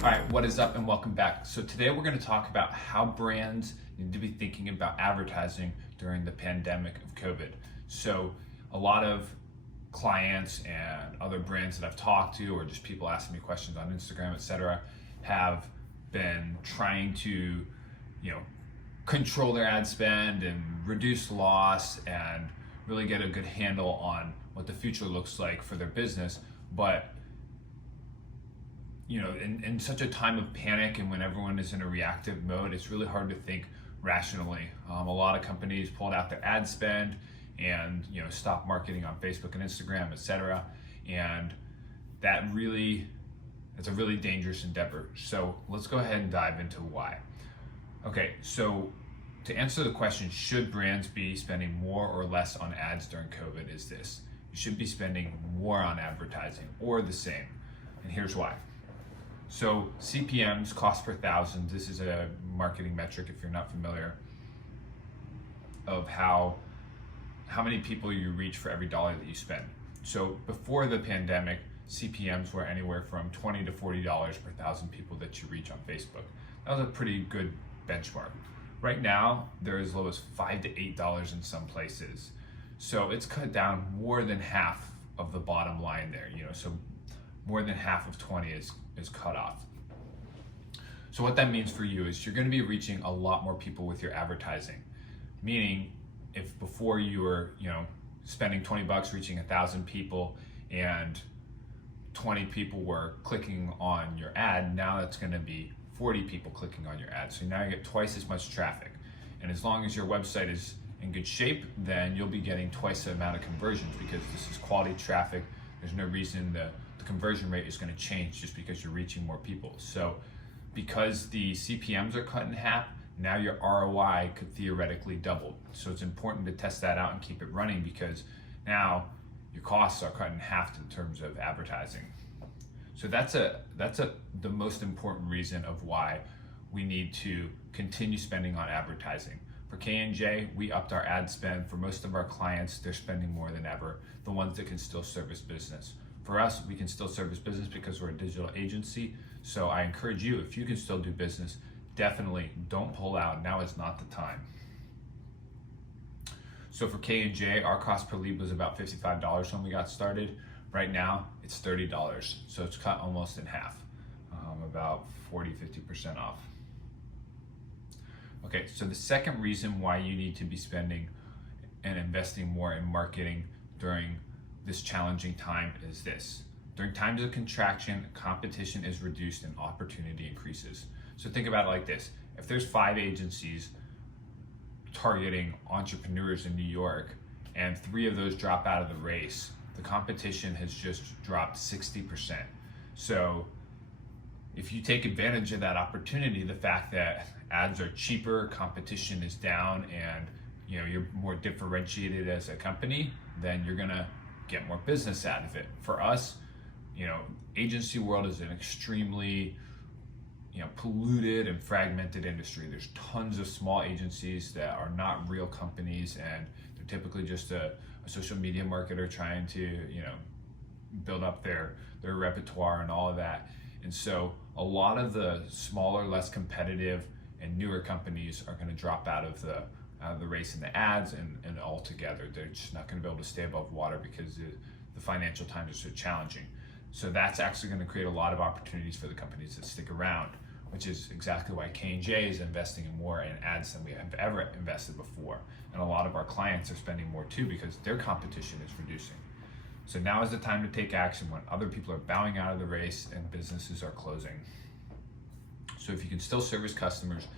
All right, what is up and welcome back. So today we're going to talk about how brands need to be thinking about advertising during the pandemic of COVID. So a lot of clients and other brands that I've talked to, or just people asking me questions on Instagram, etc., have been trying to, control their ad spend and reduce loss and really get a good handle on what the future looks like for their business. But in such a time of panic and when everyone is in a reactive mode, it's really hard to think rationally. A lot of companies pulled out their ad spend and stopped marketing on Facebook and Instagram, etc. And it's a really dangerous endeavor. So let's go ahead and dive into why. Okay, so to answer the question, should brands be spending more or less on ads during COVID, is this: you should be spending more on advertising or the same. And here's why. So CPMs, cost per thousand, this is a marketing metric, if you're not familiar, of how many people you reach for every dollar that you spend. So before the pandemic, CPMs were anywhere from $20 to $40 per thousand people that you reach on Facebook. That was a pretty good benchmark. Right now, they're as low as $5 to $8 in some places. So it's cut down more than half of the bottom line there, so more than half of 20 is cut off. So what that means for you is you're going to be reaching a lot more people with your advertising. Meaning, if before you were, spending 20 bucks reaching 1,000 people and 20 people were clicking on your ad, now it's going to be 40 people clicking on your ad. So now you get twice as much traffic. And as long as your website is in good shape, then you'll be getting twice the amount of conversions, because this is quality traffic. There's no reason the conversion rate is going to change just because you're reaching more people. So because the CPMs are cut in half, now your ROI could theoretically double. So it's important to test that out and keep it running, because now your costs are cut in half in terms of advertising. So that's the most important reason of why we need to continue spending on advertising. For K&J, we upped our ad spend. For most of our clients, they're spending more than ever, the ones that can still service business. For us, we can still service business because we're a digital agency. So I encourage you, if you can still do business, definitely don't pull out. Now is not the time. So for K&J, our cost per lead was about $55 when we got started. Right now, it's $30. So it's cut almost in half, about 40-50% off. Okay, so the second reason why you need to be spending and investing more in marketing during this challenging time is this: during times of contraction, competition is reduced and opportunity increases. So think about it like this: if there's 5 agencies targeting entrepreneurs in New York and 3 of those drop out of the race, the competition has just dropped 60%. So if you take advantage of that opportunity, the fact that ads are cheaper, competition is down, and you're more differentiated as a company, then you're gonna get more business out of it. For us, agency world is an extremely polluted and fragmented industry. There's tons of small agencies that are not real companies, and they're typically just a social media marketer trying to build up their repertoire and all of that. And so a lot of the smaller, less competitive and newer companies are going to drop out of the race in the ads, and altogether they're just not going to be able to stay above water because the financial times are so challenging. So that's actually going to create a lot of opportunities for the companies that stick around, which is exactly why K&J is investing in more in ads than we have ever invested before. And a lot of our clients are spending more too, because their competition is reducing. So now is the time to take action when other people are bowing out of the race and businesses are closing. So if you can still service customers,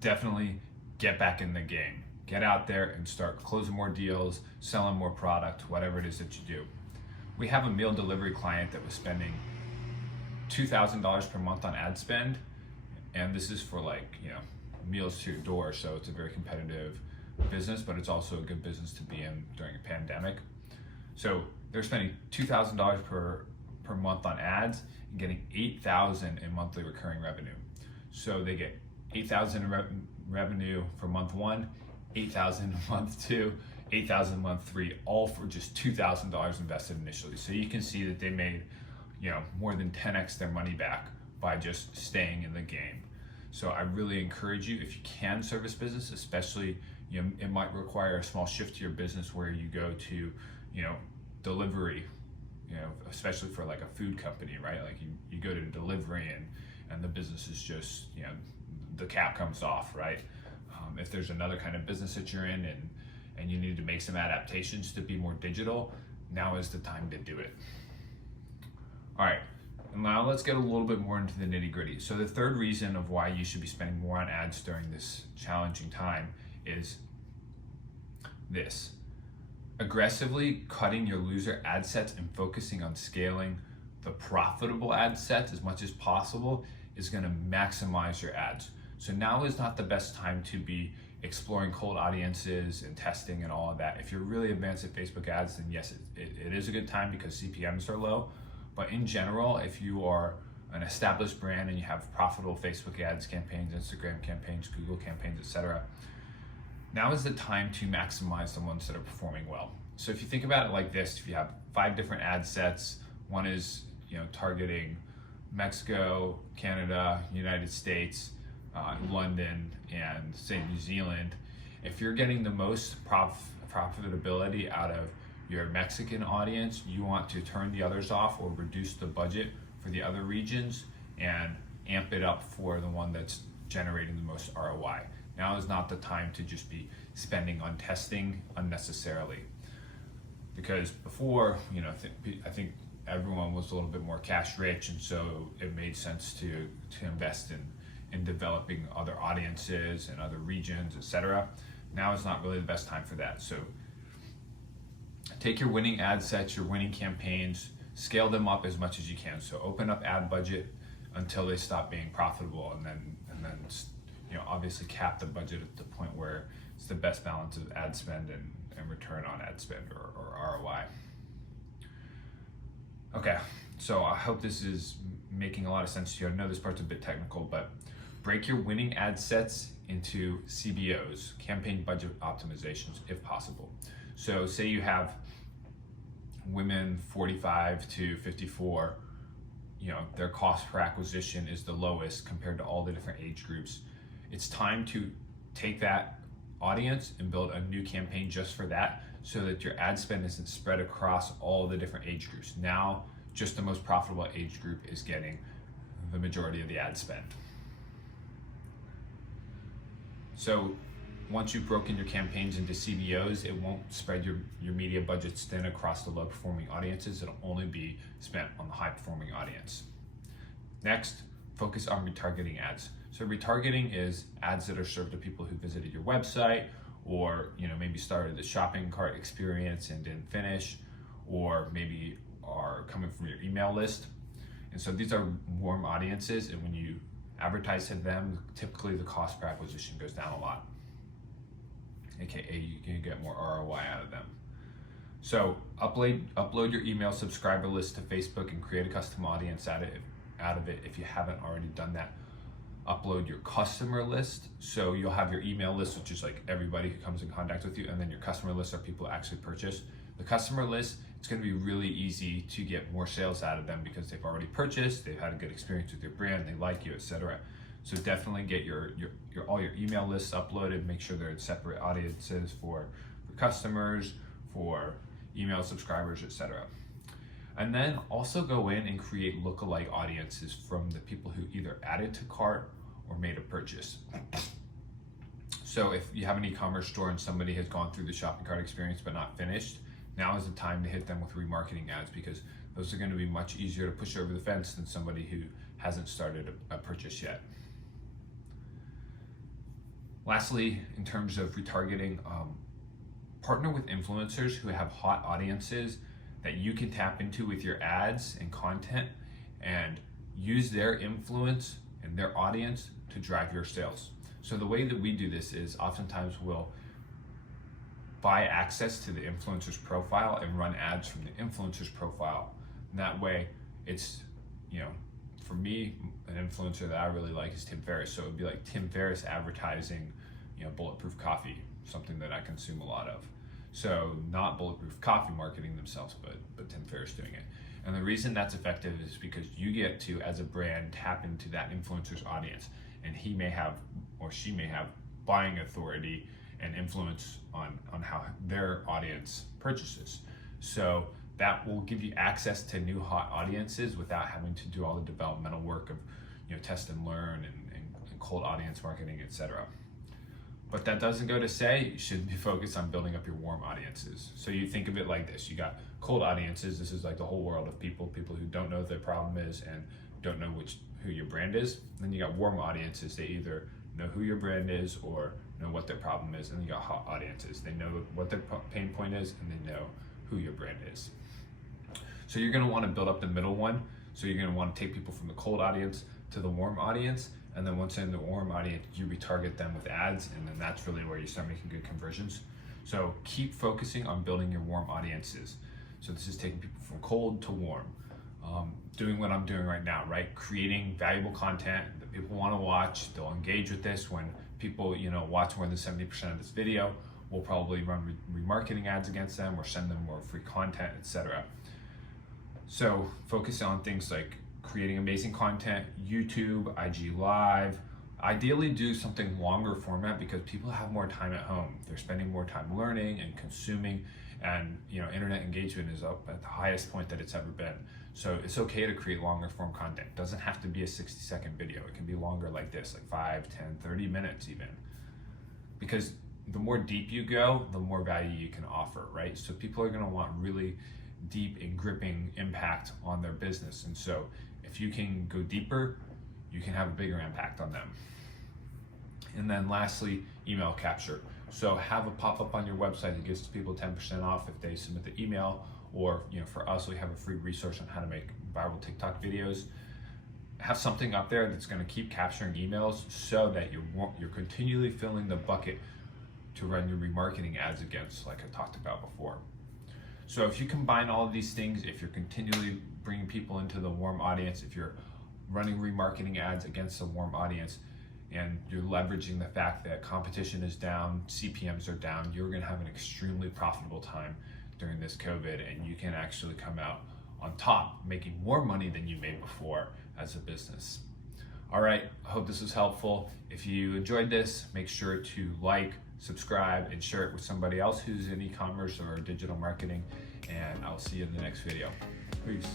definitely get back in the game. Get out there and start closing more deals, selling more product, whatever it is that you do. We have a meal delivery client that was spending $2,000 per month on ad spend, and this is for meals to your door. So it's a very competitive business, but it's also a good business to be in during a pandemic. So they're spending $2,000 per month on ads and getting $8,000 in monthly recurring revenue. So they get $8,000 in revenue for month 1, $8,000 month 2, $8,000 month 3, all for just $2,000 invested initially. So you can see that they made more than 10x their money back by just staying in the game. So I really encourage you, if you can service business, especially, it might require a small shift to your business where you go to, delivery, especially for like a food company, right? Like you go to delivery and the business is just, the cap comes off, right? If there's another kind of business that you're in and you need to make some adaptations to be more digital, now is the time to do it. All right, now let's get a little bit more into the nitty gritty. So the third reason of why you should be spending more on ads during this challenging time is this. Aggressively cutting your loser ad sets and focusing on scaling the profitable ad sets as much as possible is going to maximize your ads. So now is not the best time to be exploring cold audiences and testing and all of that. If you're really advanced at Facebook ads, then yes, it is a good time because CPMs are low. But in general, if you are an established brand and you have profitable Facebook ads campaigns, Instagram campaigns, Google campaigns, etc., now is the time to maximize the ones that are performing well. So if you think about it like this, if you have 5 different ad sets, one is targeting Mexico, Canada, United States, London, and say New Zealand. If you're getting the most profitability out of your Mexican audience, you want to turn the others off or reduce the budget for the other regions and amp it up for the one that's generating the most ROI. Now is not the time to just be spending on testing unnecessarily. Because before, I think everyone was a little bit more cash rich, and so it made sense to invest in developing other audiences and other regions, etc. Now is not really the best time for that. So take your winning ad sets, your winning campaigns, scale them up as much as you can. So open up ad budget until they stop being profitable, and then obviously cap the budget at the point where it's the best balance of ad spend and return on ad spend or ROI. Okay, so I hope this is making a lot of sense to you. I know this part's a bit technical, but break your winning ad sets into CBOs, campaign budget optimizations, if possible. So say you have women 45 to 54, their cost per acquisition is the lowest compared to all the different age groups. It's time to take that audience and build a new campaign just for that, so that your ad spend isn't spread across all the different age groups. Now, just the most profitable age group is getting the majority of the ad spend. So once you've broken your campaigns into CBOs, it won't spread your media budgets thin across the low performing audiences. It'll only be spent on the high performing audience. Next, focus on retargeting ads. So retargeting is ads that are served to people who visited your website, or maybe started the shopping cart experience and didn't finish, or maybe are coming from your email list. And so these are warm audiences, and when you advertise to them, typically the cost per acquisition goes down a lot. AKA you can get more ROI out of them. So upload your email subscriber list to Facebook and create a custom audience out of it if you haven't already done that. Upload your customer list. So you'll have your email list, which is like everybody who comes in contact with you, and then your customer list are people who actually purchase. The customer list, it's going to be really easy to get more sales out of them because they've already purchased, they've had a good experience with your brand, they like you, etc. So definitely get your all your email lists uploaded. Make sure they're in separate audiences for customers, for email subscribers, etc. And then also go in and create lookalike audiences from the people who either added to cart or made a purchase. So if you have an e-commerce store and somebody has gone through the shopping cart experience but not finished, now is the time to hit them with remarketing ads, because those are going to be much easier to push over the fence than somebody who hasn't started a purchase yet. Lastly, in terms of retargeting, partner with influencers who have hot audiences that you can tap into with your ads and content, and use their influence and their audience to drive your sales. So the way that we do this is oftentimes we'll buy access to the influencer's profile and run ads from the influencer's profile. And that way it's, for me, an influencer that I really like is Tim Ferriss. So it would be like Tim Ferriss advertising, Bulletproof coffee, something that I consume a lot of. So not Bulletproof coffee marketing themselves, but Tim Ferriss doing it. And the reason that's effective is because you get to, as a brand, tap into that influencer's audience, and he may have, or she may have, buying authority and influence on how their audience purchases. So that will give you access to new hot audiences without having to do all the developmental work of, test and learn and cold audience marketing, etc. But that doesn't go to say you should be focused on building up your warm audiences. So you think of it like this: you got cold audiences. This is like the whole world of people who don't know what their problem is and don't know who your brand is. Then you got warm audiences. They either know who your brand is or know what their problem is. And then you got hot audiences. They know what their pain point is and they know who your brand is. So you're going to want to build up the middle one. So you're going to want to take people from the cold audience to the warm audience. And then once they're in the warm audience, you retarget them with ads, and then that's really where you start making good conversions. So keep focusing on building your warm audiences. So this is taking people from cold to warm. Doing what I'm doing right now, right? Creating valuable content that people want to watch. They'll engage with this when people, watch more than 70% of this video. We'll probably run remarketing ads against them or send them more free content, etc. So focus on things like creating amazing content, YouTube, IG Live. Ideally do something longer format because people have more time at home. They're spending more time learning and consuming, and internet engagement is up at the highest point that it's ever been. So it's okay to create longer form content. It doesn't have to be a 60-second video. It can be longer like this, like 5, 10, 30 minutes even. Because the more deep you go, the more value you can offer, right? So people are gonna want really deep and gripping impact on their business. And so if you can go deeper, you can have a bigger impact on them. And then lastly, email capture. So have a pop-up on your website that gives people 10% off if they submit the email, or for us, we have a free resource on how to make viral TikTok videos. Have something up there that's going to keep capturing emails so that you're continually filling the bucket to run your remarketing ads against, like I talked about before. So if you combine all of these things, if you're continually bringing people into the warm audience, if you're running remarketing ads against the warm audience, and you're leveraging the fact that competition is down, CPMs are down, you're gonna have an extremely profitable time during this COVID, and you can actually come out on top, making more money than you made before as a business. All right, I hope this was helpful. If you enjoyed this, make sure to like, subscribe, and share it with somebody else who's in e-commerce or digital marketing, and I'll see you in the next video. Peace.